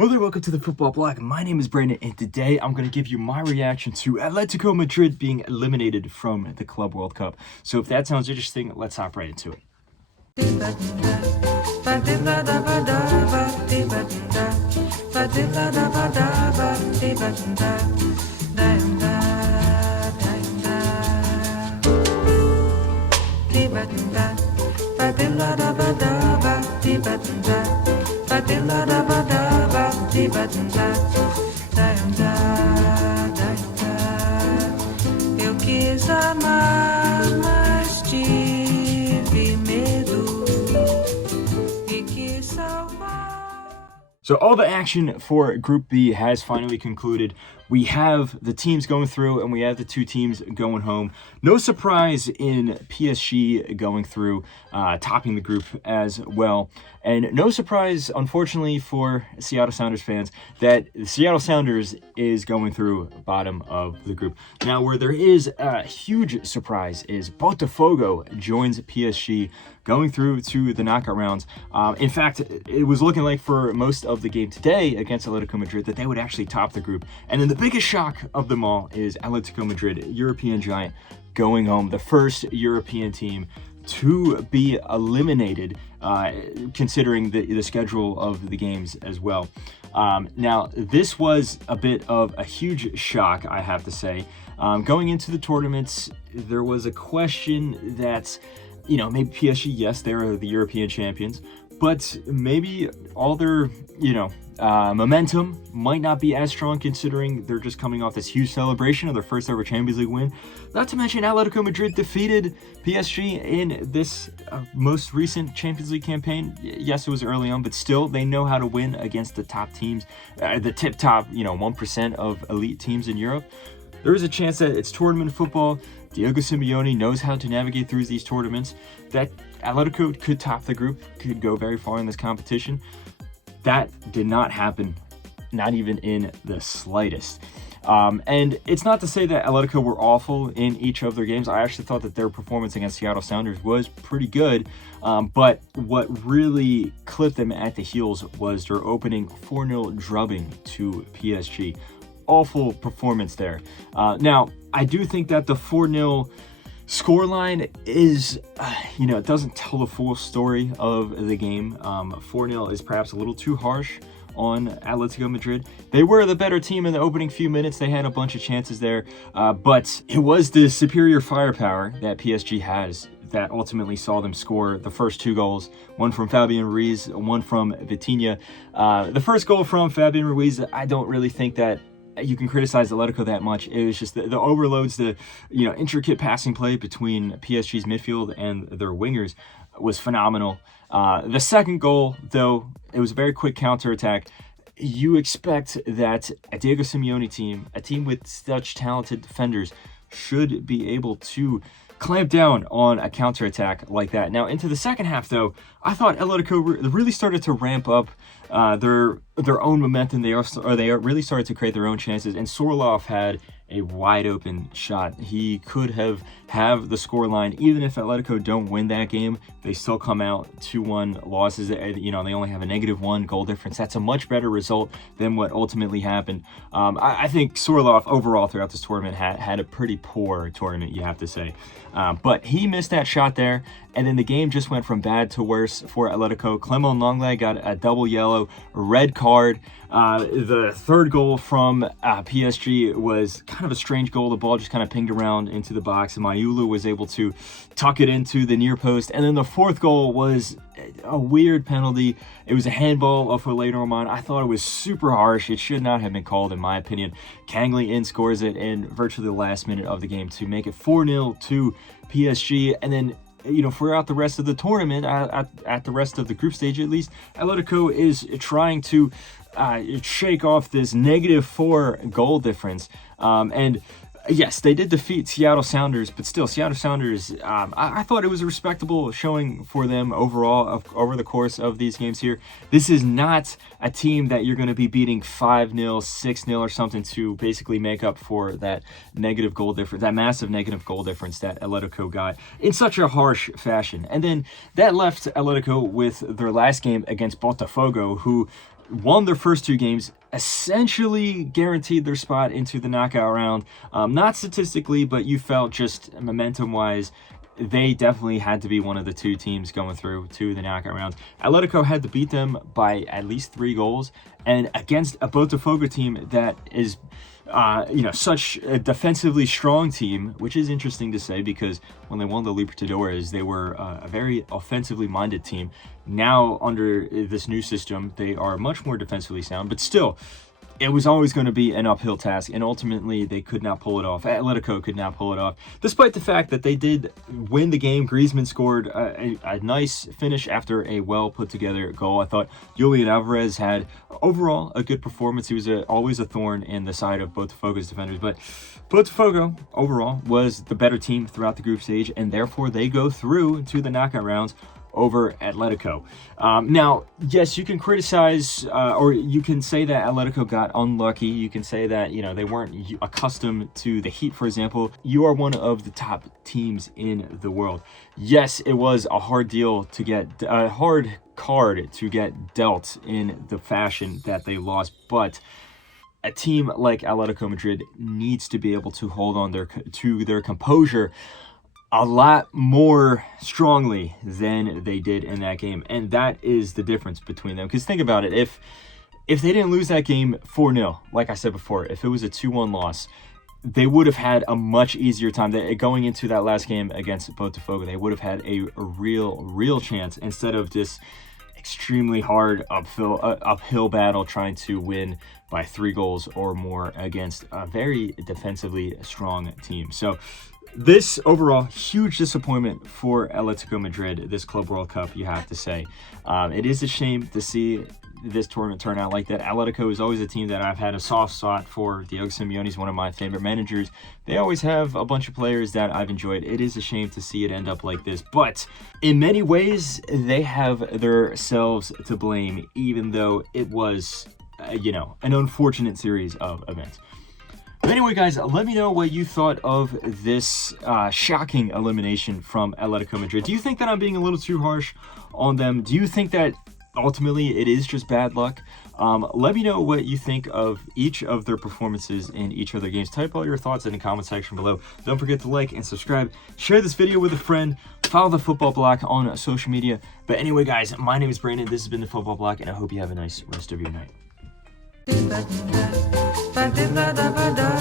Hello there, welcome to the Football Bloc. My name is Brandon, and today I'm going to give you my reaction to Atletico Madrid being eliminated from the Club World Cup. So if that sounds interesting, let's hop right into it. Eu quis amar, mas tive medo e quis salvar. So all the action for Group B has finally concluded. We have the teams going through and we have the two teams going home. No surprise in PSG going through, topping the group as well. And no surprise, unfortunately, for Seattle Sounders fans, that Seattle Sounders is going through bottom of the group. Now, where there is a huge surprise is Botafogo joins PSG going through to the knockout rounds. In fact, it was looking like for most of the game today against Atletico Madrid that they would actually top the group. And then the biggest shock of them all is Atletico Madrid, European giant, going home, the first European team to be eliminated, considering the schedule of the games as well. Now, this was a bit of a huge shock, I have to say. Going into the tournaments, there was a question that, maybe PSG, yes, they're the European champions, but maybe all their, momentum might not be as strong considering they're just coming off this huge celebration of their first ever Champions League win. Not to mention Atletico Madrid defeated PSG in this most recent Champions League campaign. Yes, it was early on, but still they know how to win against the top teams, the top 1% of elite teams in Europe. There is a chance that it's tournament football. Diego Simeone knows how to navigate through these tournaments, that Atletico could top the group, could go very far in this competition. That did not happen, not even in the slightest. And it's not to say that Atletico were awful in each of their games. I actually thought that their performance against Seattle Sounders was pretty good. But what really clipped them at the heels was their opening 4-0 drubbing to PSG. Awful performance there. Now, I do think that the 4-0 scoreline is, it doesn't tell the full story of the game. 4-0 is perhaps a little too harsh on Atletico Madrid. They were the better team in the opening few minutes. They had a bunch of chances there, but it was the superior firepower that PSG has that ultimately saw them score the first two goals, one from Fabian Ruiz, one from Vitinha. The first goal from Fabian Ruiz, I don't really think that you can criticize Atletico that much. It was just the overloads, the intricate passing play between PSG's midfield and their wingers was phenomenal. The second goal, though, it was a very quick counterattack. You expect that a Diego Simeone team, a team with such talented defenders, should be able to clamp down on a counterattack like that. Now, into the second half, though, I thought Atletico really started to ramp up their own momentum. They really started to create their own chances, and Sorloth had a wide open shot. He could have the scoreline. Even if Atletico don't win that game, they still come out 2-1 losses. They only have a -1 goal difference. That's a much better result than what ultimately happened. I think Sorloth overall throughout this tournament had a pretty poor tournament, you have to say. But he missed that shot there, and then the game just went from bad to worse for Atletico. Clement Lenglet got a double yellow, red card. The third goal from PSG was kind of a strange goal. The ball just kind of pinged around into the box, and Mayulu was able to tuck it into the near post. And then the fourth goal was a weird penalty. It was a handball of Olé Norman. I thought it was super harsh. It should not have been called, in my opinion. Kangli scores it in virtually the last minute of the game to make it 4-0 to PSG. And then, throughout the rest of the tournament, at the rest of the group stage at least, Atletico is trying to shake off this -4 goal difference. And yes, they did defeat Seattle Sounders, but still, Seattle Sounders, I thought it was a respectable showing for them overall over the course of these games here. This is not a team that you're going to be beating 5-0, 6-0 or something to basically make up for that negative goal difference, that massive negative goal difference that Atletico got in such a harsh fashion. And then that left Atletico with their last game against Botafogo, who won their first 2 games, essentially guaranteed their spot into the knockout round. Not statistically, but you felt just momentum-wise, they definitely had to be one of the 2 teams going through to the knockout rounds. Atletico had to beat them by at least 3 goals, and against a Botafogo team that is, such a defensively strong team, which is interesting to say because when they won the Libertadores, they were a very offensively minded team. Now, under this new system, they are much more defensively sound, but still, it was always going to be an uphill task, and ultimately they could not pull it off. Atletico could not pull it off, despite the fact that they did win the game. Griezmann scored a nice finish after a well-put-together goal. I thought Julian Alvarez had, overall, a good performance. He was always a thorn in the side of Botafogo's defenders, but Botafogo, overall, was the better team throughout the group stage, and therefore they go through to the knockout rounds over Atletico. Now, yes, you can criticize or you can say that Atletico got unlucky. You can say that, they weren't accustomed to the heat, for example. You are one of the top teams in the world. Yes, it was a hard deal to get, a hard card to get dealt in the fashion that they lost, but a team like Atletico Madrid needs to be able to hold on to their composure a lot more strongly than they did in that game, and that is the difference between them. Because think about it, if they didn't lose that game 4-0, like I said before, if it was a 2-1 loss, they would have had a much easier time. Going into that last game against Botafogo, they would have had a real chance instead of this extremely hard uphill battle trying to win by 3 goals or more against a very defensively strong team. So this overall huge disappointment for Atletico Madrid, this Club World Cup, you have to say. It is a shame to see this tournament turn out like that. Atletico is always a team that I've had a soft spot for. Diego Simeone is one of my favorite managers. They always have a bunch of players that I've enjoyed. It is a shame to see it end up like this, but in many ways, they have themselves to blame, even though it was, an unfortunate series of events. But anyway, guys, let me know what you thought of this shocking elimination from Atletico Madrid. Do you think that I'm being a little too harsh on them? Do you think that ultimately it is just bad luck? Let me know what you think of each of their performances in each of their games. Type all your thoughts in the comment section below. Don't forget to like and subscribe. Share this video with a friend. Follow the Football Bloc on social media. But anyway, guys, my name is Brandon. This has been the Football Bloc, and I hope you have a nice rest of your night. Ba-da-ba-da-ba,